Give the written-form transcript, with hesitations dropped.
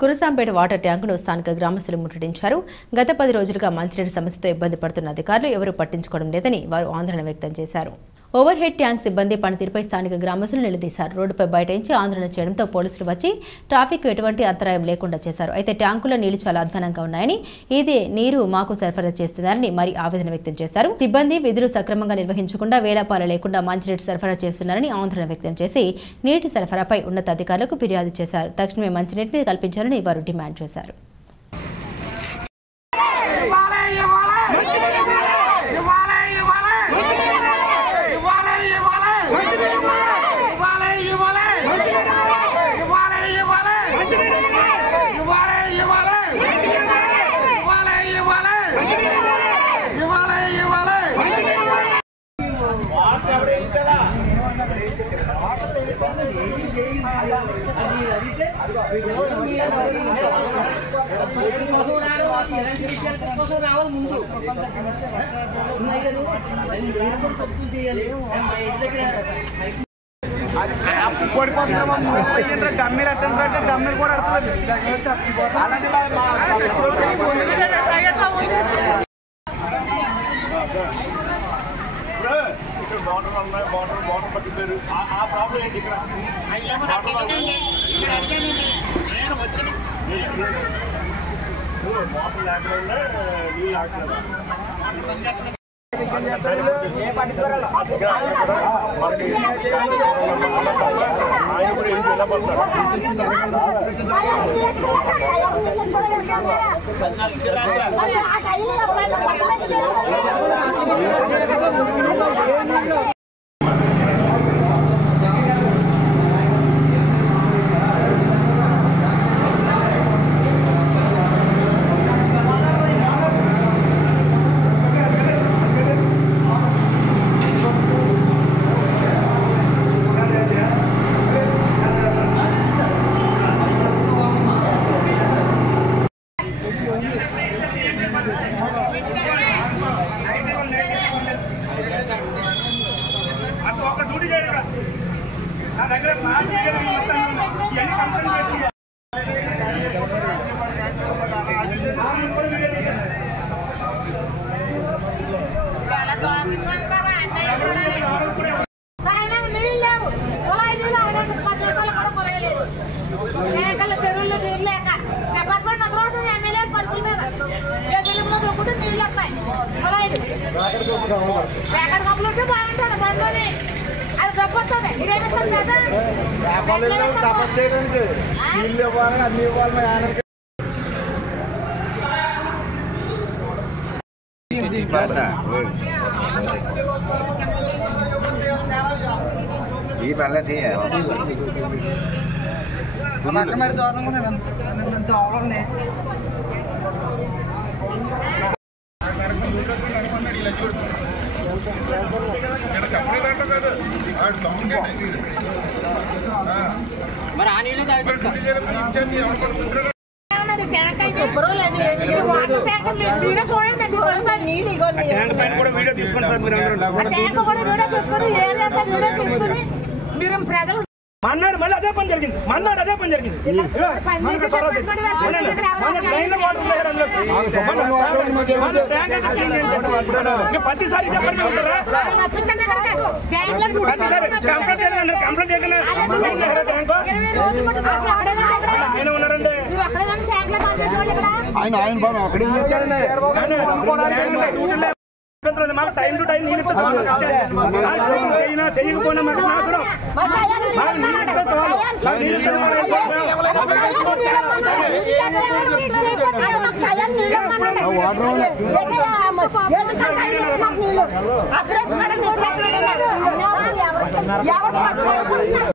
కురసాంపేట water ట్యాంకును స్థానిక గ్రామస్తులు ముట్టడించారు. గత 10 రోజులుగా మంచినీటి సమస్యతో ఇబ్బంది పడుతున్న అధికారులు ఎవరూ పట్టించుకోవడం లేదని వారు ఆందోళన వ్యక్తం చేశారు. ఓవర్ హెడ్ ట్యాంక్ సిబ్బంది పనితీరుపై స్థానిక గ్రామస్తులు నిలదీశారు. రోడ్డుపై బైఠాయించి ఆందోళన చేయడంతో పోలీసులు వచ్చి ట్రాఫిక్ ఎటువంటి అంతరాయం లేకుండా చేశారు. అయితే ట్యాంకులో నీళ్లు చాలా అధ్వానంగా ఉన్నాయని, ఇదే నీరు మాకు సరఫరా చేస్తున్నారని మరి ఆవేదన వ్యక్తం చేశారు. సిబ్బంది విధులు సక్రమంగా నిర్వహించకుండా వేళపాల లేకుండా మంచినీటి సరఫరా చేస్తున్నారని ఆందోళన వ్యక్తం చేసి నీటి సరఫరాపై ఉన్నతాధికారులకు ఫిర్యాదు చేశారు. తక్షణమే మంచినీటిని కల్పించాలని వారు డిమాండ్ చేశారు. మన్నాడు మళ్ళీ అదే పని జరిగింది. ప్రతిసారి చెప్పండి ఉంటారా? కంప్లైంట్ ఉన్నారండి. మాకు టైం టు టైం నీళ్ళు చేయకపోయినా మాకు నాశనం. మాకు నీళ్ళు